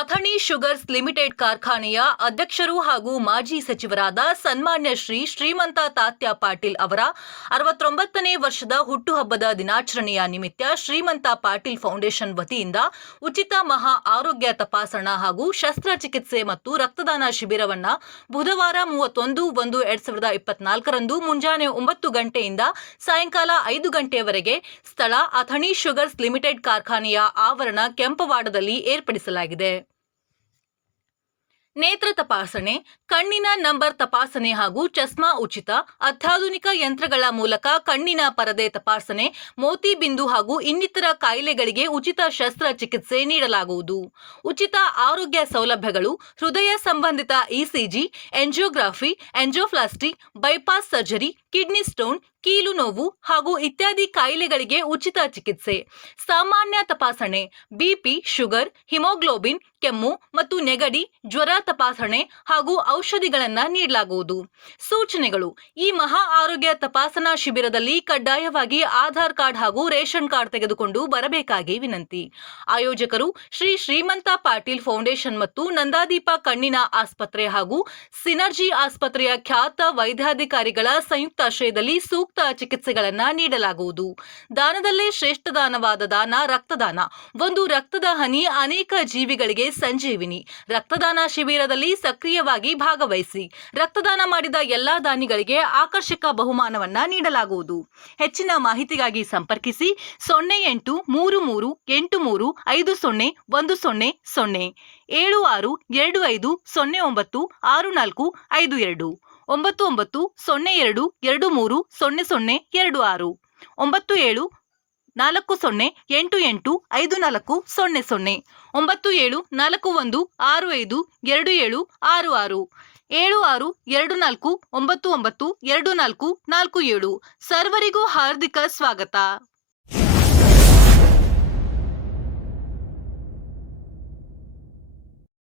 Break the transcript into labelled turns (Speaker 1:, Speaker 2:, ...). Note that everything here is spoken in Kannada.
Speaker 1: ಅಥಣಿ ಶುಗರ್ಸ್ ಲಿಮಿಟೆಡ್ ಕಾರ್ಖಾನೆಯ ಅಧ್ಯಕ್ಷರು ಹಾಗೂ ಮಾಜಿ ಸಚಿವರಾದ ಸನ್ಮಾನ್ಯ ಶ್ರೀ ಶ್ರೀಮಂತ ತಾತ್ಯ ಪಾಟೀಲ್ ಅವರ ಅರವತ್ತೊಂಬತ್ತನೇ ವರ್ಷದ ಹುಟ್ಟುಹಬ್ಬದ ದಿನಾಚರಣೆಯ ನಿಮಿತ್ತ ಶ್ರೀಮಂತ ಪಾಟೀಲ್ ಫೌಂಡೇಶನ್ ವತಿಯಿಂದ ಉಚಿತ ಮಹಾ ಆರೋಗ್ಯ ತಪಾಸಣಾ ಹಾಗೂ ಶಸ್ತ್ರಚಿಕಿತ್ಸೆ ಮತ್ತು ರಕ್ತದಾನ ಶಿಬಿರವನ್ನ ಬುಧವಾರ ಮೂವತ್ತೊಂದು ಒಂದು ಎರಡ್ ಸಾವಿರದ ಇಪ್ಪತ್ನಾಲ್ಕರಂದು ಮುಂಜಾನೆ ಒಂಬತ್ತು ಗಂಟೆಯಿಂದ ಸಾಯಂಕಾಲ ಐದು ಗಂಟೆಯವರೆಗೆ ಸ್ಥಳ ಅಥಣಿ ಶುಗರ್ಸ್ ಲಿಮಿಟೆಡ್ ಕಾರ್ಖಾನೆಯ ಆವರಣ ಕೆಂಪವಾಡದಲ್ಲಿ ಏರ್ಪಡಿಸಲಾಗಿದೆ. ನೇತ್ರ ತಪಾಸಣೆ, ಕಣ್ಣಿನ ನಂಬರ್ ತಪಾಸಣೆ ಹಾಗೂ ಚಸ್ಮಾ ಉಚಿತ, ಅತ್ಯಾಧುನಿಕ ಯಂತ್ರಗಳ ಮೂಲಕ ಕಣ್ಣಿನ ಪರದೆ ತಪಾಸಣೆ ಮೋತಿಬಿಂದು ಹಾಗೂ ಇನ್ನಿತರ ಕಾಯಿಲೆಗಳಿಗೆ ಉಚಿತ ಶಸ್ತ್ರಚಿಕಿತ್ಸೆ ನೀಡಲಾಗುವುದು. ಉಚಿತ ಆರೋಗ್ಯ ಸೌಲಭ್ಯಗಳು, ಹೃದಯ ಸಂಬಂಧಿತ ECG, angiography, angioplasty, bypass surgery, kidney stone ಕೀಲು ನೋವು ಹಾಗೂ ಇತ್ಯಾದಿ ಕಾಯಿಲೆಗಳಿಗೆ ಉಚಿತ ಚಿಕಿತ್ಸೆ. ಸಾಮಾನ್ಯ ತಪಾಸಣೆ ಬಿಪಿ ಶುಗರ್, ಹಿಮೋಗ್ಲೋಬಿನ್, ಕೆಮ್ಮು ಮತ್ತು ನೆಗಡಿ, ಜ್ವರ ತಪಾಸಣೆ ಹಾಗೂ ಔಷಧಿಗಳನ್ನು ನೀಡಲಾಗುವುದು. ಸೂಚನೆಗಳು, ಈ ಮಹಾ ಆರೋಗ್ಯ ತಪಾಸಣಾ ಶಿಬಿರದಲ್ಲಿ ಕಡ್ಡಾಯವಾಗಿ ಆಧಾರ್ ಕಾರ್ಡ್ ಹಾಗೂ ರೇಷನ್ ಕಾರ್ಡ್ ತೆಗೆದುಕೊಂಡು ಬರಬೇಕಾಗಿ ವಿನಂತಿ. ಆಯೋಜಕರು ಶ್ರೀ ಶ್ರೀಮಂತ ಪಾಟೀಲ್ ಫೌಂಡೇಶನ್ ಮತ್ತು ನಂದಾದೀಪ ಕಣ್ಣಿನ ಆಸ್ಪತ್ರೆ ಹಾಗೂ ಸಿನರ್ಜಿ ಆಸ್ಪತ್ರೆಯ ಖ್ಯಾತ ವೈದ್ಯಾಧಿಕಾರಿಗಳ ಸಂಯುಕ್ತಾಶ್ರಯದಲ್ಲಿ ಸೂಕ್ತ ಚಿಕಿತ್ಸೆಗಳನ್ನು ನೀಡಲಾಗುವುದು. ದಾನದಲ್ಲೇ ಶ್ರೇಷ್ಠ ದಾನವಾದ ದಾನ ರಕ್ತದಾನ. ಒಂದು ರಕ್ತದ ಹನಿ ಅನೇಕ ಜೀವಿಗಳಿಗೆ ಸಂಜೀವಿನಿ. ರಕ್ತದಾನ ಶಿಬಿರದಲ್ಲಿ ಸಕ್ರಿಯವಾಗಿ ಭಾಗವಹಿಸಿ. ರಕ್ತದಾನ ಮಾಡಿದ ಎಲ್ಲಾ ದಾನಿಗಳಿಗೆ ಆಕರ್ಷಕ ಬಹುಮಾನವನ್ನ ನೀಡಲಾಗುವುದು. ಹೆಚ್ಚಿನ ಮಾಹಿತಿಗಾಗಿ ಸಂಪರ್ಕಿಸಿ ಸೊನ್ನೆ ಎಂಟು ಮೂರು ಮೂರು ಎಂಟು ಮೂರು ಐದು ಸೊನ್ನೆ ಒಂದು ಸೊನ್ನೆ ಸೊನ್ನೆ. ಏಳು ಆರು ಎರಡು ಐದು ಸೊನ್ನೆ ಒಂಬತ್ತು ಆರು ನಾಲ್ಕು ಐದು ಎರಡು. ಒಂಬತ್ತು ಒಂಬತ್ತು ಸೊನ್ನೆ ಎರಡು ಎರಡು ಮೂರು ಸೊನ್ನೆ ಸೊನ್ನೆ ಎರಡು ಆರು. ಒಂಬತ್ತು ಏಳು ನಾಲ್ಕು ಸೊನ್ನೆ ಎಂಟು ಎಂಟು ಐದು ನಾಲ್ಕು ಸೊನ್ನೆ ಸೊನ್ನೆ. ಒಂಬತ್ತು ಏಳು ನಾಲ್ಕು ಒಂದು ಆರು ಐದು ಎರಡು ಏಳು ಆರು ಆರು. ಏಳು ಆರು ಎರಡು ನಾಲ್ಕು ಒಂಬತ್ತು ಒಂಬತ್ತು ಎರಡು ನಾಲ್ಕು ನಾಲ್ಕು ಏಳು. ಸರ್ವರಿಗೂ ಹಾರ್ದಿಕ ಸ್ವಾಗತ.